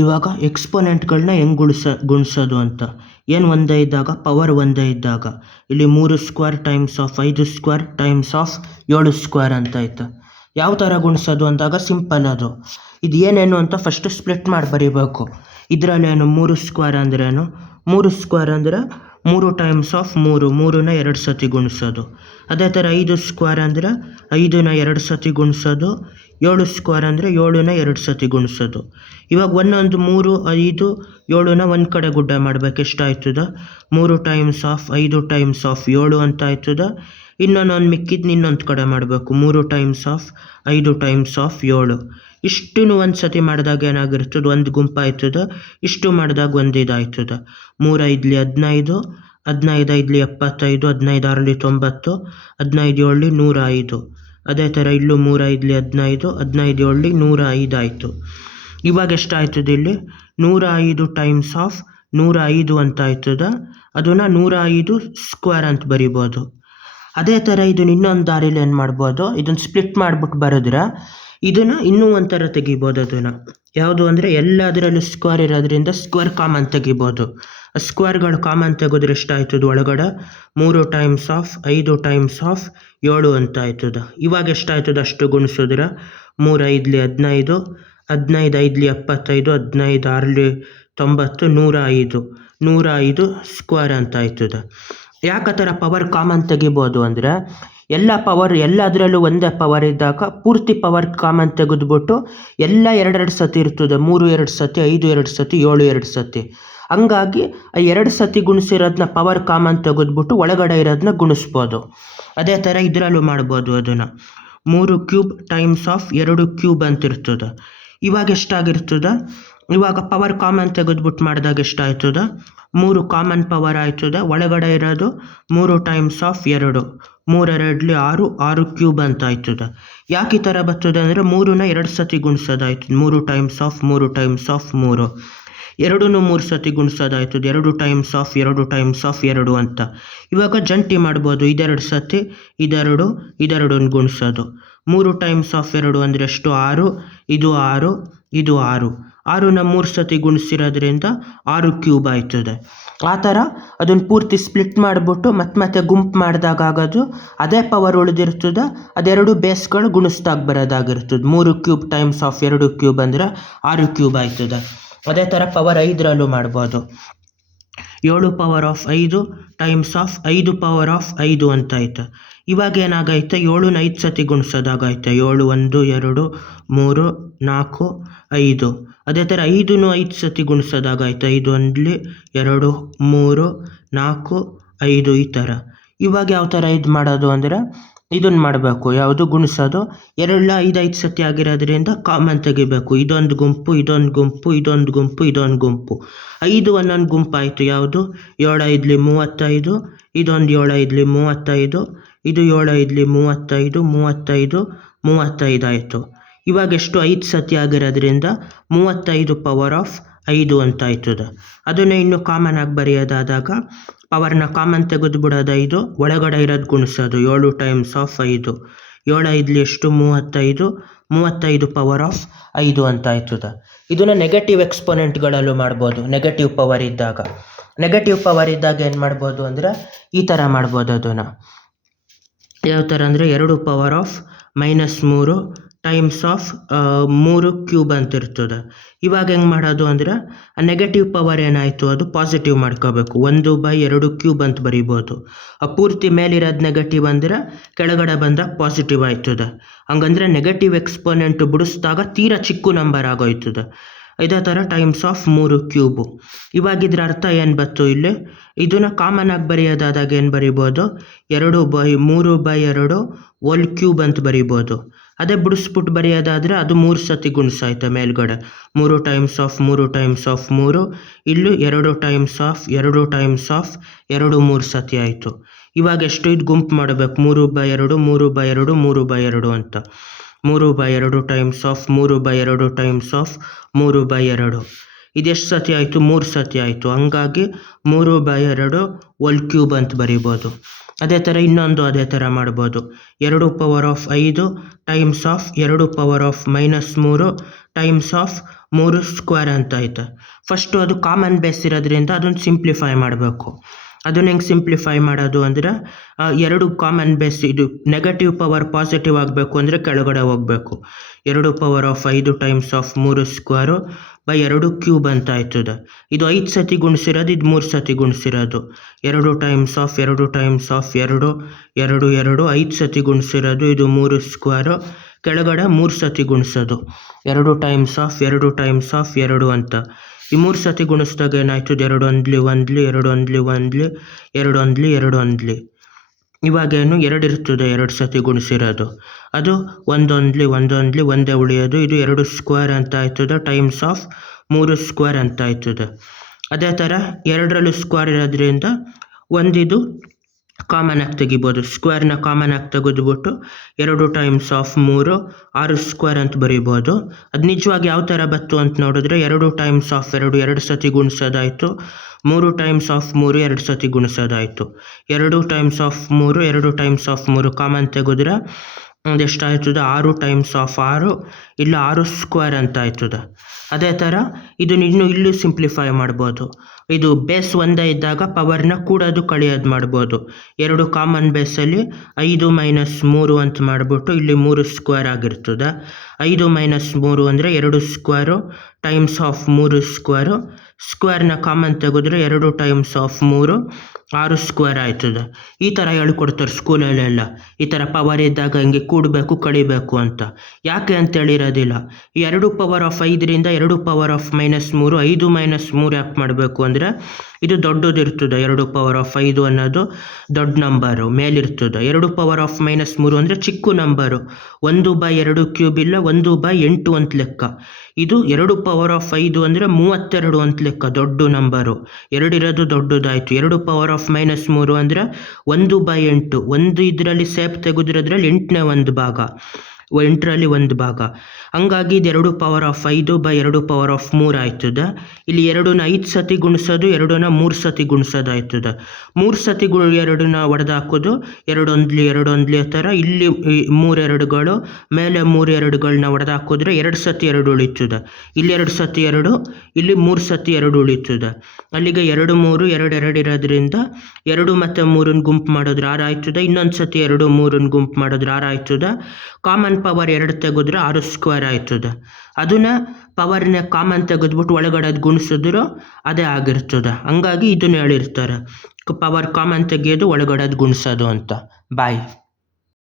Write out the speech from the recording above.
ಇವಾಗ ಎಕ್ಸ್ಪೊನೆಂಟ್ಗಳನ್ನ ಹೆಂಗೆ ಗುಣಿಸೋದು ಅಂತ. ಏನು ಒಂದೇ ಇದ್ದಾಗ, ಪವರ್ ಒಂದೇ ಇದ್ದಾಗ ಇಲ್ಲಿ 3 square times of 5 square times of 7 square ಅಂತ ಆಯ್ತು. ಯಾವ ಥರ ಗುಣಿಸೋದು ಅಂದಾಗ ಸಿಂಪಲ್ ಅದು. ಇದು ಏನೇನು ಅಂತ ಫಸ್ಟ್ ಸ್ಪ್ಲಿಟ್ ಮಾಡಿ ಬರೀಬೇಕು. ಇದರಲ್ಲೇನು 3 ಸ್ಕ್ವೇರ್ ಅಂದ್ರೇನು, 3 ಸ್ಕ್ವೇರ್ ಅಂದರೆ 3 ಟೈಮ್ಸ್ ಆಫ್ 3ನ 2 ಸತಿ ಗುಣಿಸೋದು. ಅದೇ ಥರ 5 ಸ್ಕ್ವೇರ್ ಅಂದರೆ 5ನ 2 ಸತಿ ಗುಣಿಸೋದು. 7 ಸ್ಕ್ವೇರ್ ಅಂದರೆ 7ನ 2 ಸತಿ ಗುಣಿಸೋದು. ಇವಾಗ ಒಂದೊಂದು 3, 5, 7ನ ಒಂದು ಕಡೆ ಗುಡ್ಡ ಮಾಡ್ಬೇಕು. ಎಷ್ಟಾಯ್ತದ? 3 ಟೈಮ್ಸ್ ಆಫ್ 5 ಟೈಮ್ಸ್ ಆಫ್ 7 ಅಂತ ಆಯ್ತದ. ಇನ್ನೊಂದು ಮಿಕ್ಕಿದ್ನ ಇನ್ನೊಂದು ಕಡೆ ಮಾಡಬೇಕು. 3 ಟೈಮ್ಸ್ ಆಫ್ 5 ಟೈಮ್ಸ್ ಆಫ್ 7. ಇಷ್ಟೂ ಒಂದು ಸತಿ ಮಾಡಿದಾಗ ಏನಾಗಿರ್ತದೆ, ಒಂದು ಗುಂಪು ಆಯ್ತದ. ಇಷ್ಟು ಮಾಡಿದಾಗ ಒಂದು ಇದಾಯ್ತದ. 3 5 15, 15 5 75, 15 6 90, 15 7 105. ಅದೇ ಥರ ಇಲ್ಲೂ 3 5 15, 15 7 105 ಆಯಿತು. ಇವಾಗ ಎಷ್ಟಾಯ್ತದೆ ಇಲ್ಲಿ? 105 ಟೈಮ್ಸ್ ಆಫ್ 105 ಅಂತ ಆಯ್ತದ. ಅದನ್ನು 105 ಸ್ಕ್ವೇರ್ ಅಂತ ಬರಿಬೋದು. ಅದೇ ಥರ ಇದನ್ನು ಇನ್ನೊಂದು ದಾರಿಲಿ ಏನು ಮಾಡ್ಬೋದು, ಇದನ್ನು ಸ್ಪ್ಲಿಟ್ ಮಾಡಿಬಿಟ್ಟು ಬರೆದ್ರೆ ಇದನ್ನು ಇನ್ನೂ ಒಂಥರ ತೆಗಿಬೋದು. ಅದನ್ನು ಯಾವುದು ಅಂದರೆ ಎಲ್ಲದರಲ್ಲೂ ಸ್ಕ್ವೇರ್ ಇರೋದ್ರಿಂದ ಸ್ಕ್ವೇರ್ ಕಾಮನ್ ತೆಗಿಬೋದು. ಸ್ಕ್ವೇರ್ಗಳು ಕಾಮನ್ ತೆಗೆದ್ರೆ ಎಷ್ಟಾಯ್ತದ ಒಳಗಡೆ? 3 ಟೈಮ್ಸ್ ಆಫ್ 5 ಟೈಮ್ಸ್ ಆಫ್ 7 ಅಂತ ಆಯ್ತದ. ಇವಾಗ ಎಷ್ಟಾಯ್ತದ ಅಷ್ಟು ಗುಣಿಸಿದ್ರೆ 3 5 15, 15 5 75, 15 6 90, 105, 105 ಸ್ಕ್ವೇರ್ ಅಂತ ಆಯ್ತದ. ಯಾಕೆ ಥರ ಪವರ್ ಕಾಮನ್ ತೆಗಿಬೋದು ಅಂದರೆ, ಎಲ್ಲ ಪವರ್ ಎಲ್ಲದರಲ್ಲೂ ಒಂದೇ ಪವರ್ ಇದ್ದಾಗ ಪೂರ್ತಿ ಪವರ್ ಕಾಮನ್ ತೆಗೆದ್ಬಿಟ್ಟು ಎಲ್ಲ 2 ಸತಿ ಇರ್ತದೆ. 3 2 ಸತಿ, 5 2 ಸತಿ, 7 2 ಸತಿ. ಹಂಗಾಗಿ ಆ 2 ಸತಿ ಗುಣಿಸಿರೋದನ್ನ ಪವರ್ ಕಾಮನ್ ತೆಗೆದ್ಬಿಟ್ಟು ಒಳಗಡೆ ಇರೋದನ್ನ ಗುಣಿಸ್ಬೋದು. ಅದೇ ಥರ ಇದರಲ್ಲೂ ಮಾಡ್ಬೋದು. ಅದನ್ನು 3 ಕ್ಯೂಬ್ ಟೈಮ್ಸ್ ಆಫ್ 2 ಕ್ಯೂಬ್ ಅಂತ ಇರ್ತದೆ. ಇವಾಗ ಎಷ್ಟಾಗಿರ್ತದೆ? ಇವಾಗ ಪವರ್ ಕಾಮನ್ ತೆಗೆದ್ಬಿಟ್ಟು ಮಾಡಿದಾಗ ಎಷ್ಟಾಯ್ತದ? 3 ಕಾಮನ್ ಪವರ್ ಆಯ್ತದ. ಒಳಗಡೆ ಇರೋದು 3 ಟೈಮ್ಸ್ ಆಫ್ 2, 3 2 6, 6 ಕ್ಯೂಬ್ ಅಂತ ಆಯ್ತದ. ಯಾಕೆ ಈ ಥರ ಬರ್ತದೆ ಅಂದರೆ 3ನ 2 ಸತಿ ಗುಣಿಸೋದಾಯ್ತದೆ. 3 ಟೈಮ್ಸ್ ಆಫ್ 3 ಟೈಮ್ಸ್ ಆಫ್ 3, 2ನು 3 ಸತಿ ಗುಣಿಸೋದಾಯ್ತದೆ. 2 ಟೈಮ್ಸ್ ಆಫ್ 2 ಟೈಮ್ಸ್ ಆಫ್ 2 ಅಂತ. ಇವಾಗ ಜಂಟಿ ಮಾಡ್ಬೋದು. 2 ಸತಿ, 2 2 ಗುಣಿಸೋದು. 3 ಟೈಮ್ಸ್ ಆಫ್ 2 ಅಂದರೆ ಎಷ್ಟು? 6, ಇದು 6, ಇದು 6. 6ನ 3 ಸತಿ ಗುಣಿಸಿರೋದ್ರಿಂದ 6 ಕ್ಯೂಬ್ ಆಯ್ತದೆ. ಆ ಥರ ಅದನ್ನು ಪೂರ್ತಿ ಸ್ಪ್ಲಿಟ್ ಮಾಡಿಬಿಟ್ಟು ಮತ್ತೆ ಗುಂಪು ಮಾಡಿದಾಗ ಆಗೋದು ಅದೇ ಪವರ್ ಉಳಿದಿರ್ತದೆ. ಅದೆರಡು ಬೇಸ್ಗಳು ಗುಣಿಸ್ದಾಗ ಬರೋದಾಗಿರ್ತದೆ. 3 ಕ್ಯೂಬ್ ಟೈಮ್ಸ್ ಆಫ್ 2 ಕ್ಯೂಬ್ ಅಂದರೆ 6 ಕ್ಯೂಬ್ ಆಯ್ತದೆ. ಅದೇ ಥರ ಪವರ್ 5ರಲ್ಲೂ ಮಾಡ್ಬೋದು. 7 power of 5 times of 5 power of 5 ಅಂತ ಆಯ್ತು. ಇವಾಗ ಏನಾಗೈತೆ? 7ನ 5 ಸತಿ ಗುಣಿಸೋದಾಗೈತೆ. 7 1 2 3 4 5. ಅದೇ ಥರ 5ನು 5 ಸತಿ ಗುಣಿಸೋದಾಗೈತೆ. 5 1 2 3 4 5 ಈ ಥರ. ಇವಾಗ ಯಾವ ಥರ ಇದು ಮಾಡೋದು ಅಂದರೆ ಇದನ್ನು ಮಾಡಬೇಕು. ಯಾವುದು ಗುಣಿಸೋದು? 2 5 5 ಸತಿ ಆಗಿರೋದ್ರಿಂದ ಕಾಮನ್ ತೆಗಿಬೇಕು. ಇದೊಂದು ಗುಂಪು, ಇದೊಂದು ಗುಂಪು, ಇದೊಂದು ಗುಂಪು, ಇದೊಂದು ಗುಂಪು. 5 ಒಂದೊಂದು ಗುಂಪು ಆಯಿತು. ಯಾವುದು? 7 5 35, ಇದೊಂದು 7 5 35, ಇದು 7 5 35, 35 35 ಆಯಿತು. ಇವಾಗ ಎಷ್ಟು? 5 ಸತಿ ಆಗಿರೋದ್ರಿಂದ 35 ಪವರ್ ಆಫ್ 5 ಅಂತ ಆಯ್ತದೆ. ಅದನ್ನೇ ಇನ್ನು ಕಾಮನ್ ಆಗಿ ಬರೆಯೋದಾದಾಗ ಪವರ್ನ ಕಾಮನ್ ತೆಗೆದುಬಿಡೋದು. 5 ಒಳಗಡೆ ಇರೋದು ಗುಣಿಸೋದು. 7 ಟೈಮ್ಸ್ ಆಫ್ 5, 7 5 ಎಷ್ಟು? 35, 35 ಪವರ್ ಆಫ್ 5 ಅಂತ ಆಯ್ತದೆ. ಇದನ್ನು ನೆಗೆಟಿವ್ ಎಕ್ಸ್ಪೊನೆಂಟ್ಗಳಲ್ಲೂ ಮಾಡ್ಬೋದು. ನೆಗೆಟಿವ್ ಪವರ್ ಇದ್ದಾಗ ಏನು ಮಾಡ್ಬೋದು ಅಂದರೆ ಈ ಥರ ಮಾಡ್ಬೋದು. ಅದನ್ನು ಯಾವ ಥರ ಅಂದರೆ 2 power of -3 times of 3 cube ಅಂತ ಇರ್ತದೆ. ಇವಾಗ ಹೆಂಗೆ ಮಾಡೋದು ಅಂದರೆ ಆ ನೆಗೆಟಿವ್ ಪವರ್ ಏನಾಯಿತು ಅದು ಪಾಸಿಟಿವ್ ಮಾಡ್ಕೋಬೇಕು. 1/2 ಕ್ಯೂಬ್ ಅಂತ ಬರಿಬೋದು. ಆ ಪೂರ್ತಿ ಮೇಲಿರೋದು ನೆಗೆಟಿವ್ ಅಂದರೆ ಕೆಳಗಡೆ ಬಂದಾಗ ಪಾಸಿಟಿವ್ ಆಯ್ತದೆ. ಹಂಗಂದರೆ ನೆಗೆಟಿವ್ ಎಕ್ಸ್ಪೊನೆಂಟ್ ಬಿಡಿಸಿದಾಗ ತೀರಾ ಚಿಕ್ಕ ನಂಬರ್ ಆಗೋಯ್ತದೆ. ಇದೇ ಥರ ಟೈಮ್ಸ್ ಆಫ್ 3 ಕ್ಯೂಬು. ಇವಾಗ ಇದ್ರ ಅರ್ಥ ಏನು ಬಂತು ಇಲ್ಲಿ? ಇದನ್ನು ಕಾಮನ್ ಆಗಿ ಬರೆಯೋದಾದಾಗ ಏನು ಬರಿಬೋದು? 2/3/2 ಹೋಲ್ ಕ್ಯೂಬ್ ಅಂತ ಬರಿಬೋದು. ಅದೇ ಬಿಡಿಸ್ಬಿಟ್ಟು ಬರೆಯೋದಾದರೆ ಅದು 3 ಸತಿ ಗುಣಿಸಾಯ್ತು ಮೇಲ್ಗಡೆ. 3 ಟೈಮ್ಸ್ ಆಫ್ 3 ಟೈಮ್ಸ್ ಆಫ್ 3, ಇಲ್ಲೂ 2 ಟೈಮ್ಸ್ ಆಫ್ 2 ಟೈಮ್ಸ್ ಆಫ್ 2 3 ಸತಿ ಆಯಿತು. ಇವಾಗ ಎಷ್ಟು? ಇದು ಗುಂಪು ಮಾಡಬೇಕು. 3/2 3/2 3/2 ಅಂತ. 3/2 ಟೈಮ್ಸ್ ಆಫ್ 3/2 ಟೈಮ್ಸ್ ಆಫ್ 3/2. ಇದೆಷ್ಟು ಸತಿ ಆಯಿತು? 3 ಸತಿ ಆಯಿತು. ಹಂಗಾಗಿ 3/2 ಹೋಲ್ ಕ್ಯೂಬ್ ಅಂತ ಬರಿಬೋದು. ಅದೇ ಥರ ಇನ್ನೊಂದು ಅದೇ ಥರ ಮಾಡ್ಬೋದು. 2 power of 5 times of 2 power of -3 times of 3 square ಅಂತ ಐತೆ. ಫಸ್ಟು ಅದು ಕಾಮನ್ ಬೇಸ್ ಇರೋದ್ರಿಂದ ಅದನ್ನು ಸಿಂಪ್ಲಿಫೈ ಮಾಡಬೇಕು. ಅದನ್ನ ಹೆಂಗೆ ಸಿಂಪ್ಲಿಫೈ ಮಾಡೋದು ಅಂದರೆ, ಎರಡು ಕಾಮನ್ ಬೇಸ್, ಇದು ನೆಗೆಟಿವ್ ಪವರ್ ಪಾಸಿಟಿವ್ ಆಗಬೇಕು ಅಂದರೆ ಕೆಳಗಡೆ ಹೋಗಬೇಕು. 2 power of 5 times of 3 square by 2 cube ಅಂತ ಆಯ್ತದೆ. ಇದು 5 ಸತಿ ಗುಣಿಸಿರೋದು, ಇದು 3 ಸತಿ ಗುಣಿಸಿರೋದು. 2 ಟೈಮ್ಸ್ ಆಫ್ 2 ಟೈಮ್ಸ್ ಆಫ್ 2 2 2 5 ಸತಿ ಗುಣಿಸಿರೋದು, ಇದು 3 ಸ್ಕ್ವೇರು. ಕೆಳಗಡೆ 3 ಸತಿ ಗುಣಿಸೋದು, 2 ಟೈಮ್ಸ್ ಆಫ್ 2 ಟೈಮ್ಸ್ ಆಫ್ 2 ಅಂತ. ಈ 3 ಸತಿ ಗುಣಿಸಿದಾಗ ಏನಾಯ್ತದೆ, 2 ಒಂದ್ಲಿ 2 ಒಂದ್ಲಿ 2 ಒಂದ್ಲಿ 2. ಇವಾಗೇನು 2 ಇರ್ತದೆ, 2 ಸತಿ ಗುಣಿಸಿರೋದು. ಅದು 1 ಒಂದ್ಲಿ ಒಂದೇ ಉಳಿಯೋದು. ಇದು 2 ಸ್ಕ್ವೇರ್ ಅಂತ ಆಯ್ತದೆ ಟೈಮ್ಸ್ ಆಫ್ 3 ಸ್ಕ್ವೇರ್ ಅಂತ ಆಯ್ತದೆ. ಅದೇ ಥರ 2ರಲ್ಲೂ ಸ್ಕ್ವೇರ್ ಇರೋದ್ರಿಂದ ಒಂದಿದು ಕಾಮನ್ ಆಗಿ ತೆಗಿಬೋದು. ಸ್ಕ್ವೇರ್ನ ಕಾಮನ್ ಆಗಿ ತೆಗೆದುಬಿಟ್ಟು 2 ಟೈಮ್ಸ್ ಆಫ್ 3 6 ಸ್ಕ್ವೇರ್ ಅಂತ ಬರಿಬೋದು. ಅದು ನಿಜವಾಗಿ ಯಾವ ಥರ ಬಂತು ಅಂತ ನೋಡಿದ್ರೆ, 2 ಟೈಮ್ಸ್ ಆಫ್ 2 ಸತಿ ಗುಣಿಸೋದಾಯಿತು, 3 ಟೈಮ್ಸ್ ಆಫ್ 3 2 ಸತಿ ಗುಣಿಸೋದಾಯಿತು. 2 times of 3 2 times of 3 common ತೆಗೆದ್ರೆ ಅದೆಷ್ಟಾಯ್ತದೆ, 6 ಟೈಮ್ಸ್ ಆಫ್ 6 ಇಲ್ಲ 6 ಸ್ಕ್ವೇರ್ ಅಂತ ಆಯ್ತದೆ. ಅದೇ ಥರ ಇದನ್ನು ಇಲ್ಲೂ ಸಿಂಪ್ಲಿಫೈ ಮಾಡ್ಬೋದು. ಇದು ಬೇಸ್ ಒಂದೇ ಇದ್ದಾಗ ಪವರ್ನ ಕೂಡೋದು ಕಳೆಯೋದು ಮಾಡ್ಬೋದು. 2 ಕಾಮನ್ ಬೇಸಲ್ಲಿ 5 ಮೈನಸ್ 3 ಅಂತ ಮಾಡಿಬಿಟ್ಟು ಇಲ್ಲಿ 3 ಸ್ಕ್ವೇರ್ ಆಗಿರ್ತದೆ. 5 ಮೈನಸ್ 3 ಅಂದರೆ 2 ಸ್ಕ್ವೇರು ಟೈಮ್ಸ್ ಆಫ್ 3 ಸ್ಕ್ವೇರು. ಸ್ಕ್ವೇರ್ನ ಕಾಮನ್ ತೆಗೆದ್ರೆ 2 ಟೈಮ್ಸ್ ಆಫ್ 3 6 ಸ್ಕ್ವೇರ್ ಆಯ್ತದೆ. ಈ ಥರ ಹೇಳ್ಕೊಡ್ತಾರೆ ಸ್ಕೂಲಲ್ಲೆಲ್ಲ. ಈ ಥರ ಪವರ್ ಇದ್ದಾಗ ಹಿಂಗೆ ಕೂಡಬೇಕು ಕಳಿಬೇಕು ಅಂತ. ಯಾಕೆ ಅಂತ ಹೇಳಿರೋದಿಲ್ಲ. 2 ಪವರ್ ಆಫ್ 5ರಿಂದ 2 ಪವರ್ ಆಫ್ -3 5 ಮೈನಸ್ 3 ಯಾಕೆ ಮಾಡಬೇಕು ಅಂದರೆ, ಇದು ದೊಡ್ಡದಿರ್ತದೆ. 2 ಪವರ್ ಆಫ್ 5 ಅನ್ನೋದು ದೊಡ್ಡ ನಂಬರು ಮೇಲಿರ್ತದೆ. 2 ಪವರ್ ಆಫ್ -3 ಅಂದರೆ ಚಿಕ್ಕ ನಂಬರು. 1/2 ಕ್ಯೂಬ್ ಇಲ್ಲ 1/8 ಅಂತ ಲೆಕ್ಕ. ಇದು 2 ಪವರ್ ಆಫ್ 5 ಅಂದರೆ 32 ಅಂತ ಲೆಕ್ಕ, ದೊಡ್ಡ ನಂಬರು. 2 ಇರೋದು ದೊಡ್ಡದಾಯಿತು. 2 ಪವರ್ ಆಫ್ -3 ಅಂದರೆ 1/8. 1 ಇದರಲ್ಲಿ ಸೇಪ್ ತೆಗೆದಿರೋದ್ರಲ್ಲಿ 8ನೇ 1 ಭಾಗ, 8ರಲ್ಲಿ 1 ಭಾಗ. ಹಂಗಾಗಿ ಇದು 2 ಪವರ್ ಆಫ್ 5/2 ಪವರ್ ಆಫ್ 3 ಆಯ್ತದೆ. ಇಲ್ಲಿ 2ನ 5 ಸತಿ ಗುಣಿಸೋದು, 2ನ 3 ಸತಿ ಗುಣಿಸೋದು ಆಯ್ತದೆ. 3 ಸತಿ 2ನ ಹೊಡೆದಾಕೋದು, 2 ಒಂದ್ಲಿ ಥರ. ಇಲ್ಲಿ 3 2ಗಳು ಮೇಲೆ 3 2ಗಳನ್ನ ಹೊಡೆದಾಕಿದ್ರೆ 2 ಸತಿ 2 ಉಳಿತದೆ. ಇಲ್ಲಿ 2 ಸತಿ 2, ಇಲ್ಲಿ 3 ಸತಿ 2 ಉಳಿತದೆ. ಅಲ್ಲಿಗೆ 2 3 2 2 ಇರೋದ್ರಿಂದ 2 ಮತ್ತು 3ನ ಗುಂಪು ಮಾಡಿದ್ರೆ 6 ಆಯ್ತದೆ. ಇನ್ನೊಂದು ಸತಿ 2 3ನ ಗುಂಪು ಮಾಡಿದ್ರೆ 6 ಆಯ್ತದೆ. ಕಾಮನ್ ಪವರ್ 2 ತೆಗೆದ್ರೆ 6 ಸ್ಕ್ವೇರ್ ಆಯ್ತದೆ. ಅದನ್ನ ಪವರ್ನ ಕಾಮನ್ ತೆಗೆದ್ಬಿಟ್ಟು ಒಳಗಡೆ ಅದು ಗುಣಿಸಿದ್ರು ಅದೇ ಆಗಿರ್ತದೆ. ಹಂಗಾಗಿ ಇದನ್ನು ಹೇಳಿರ್ತಾರೆ, ಪವರ್ ಕಾಮನ್ ತೆಗೆಯೋದು ಒಳಗಡೆ ಅದು ಗುಣಿಸೋದು ಅಂತ. ಬಾಯ್.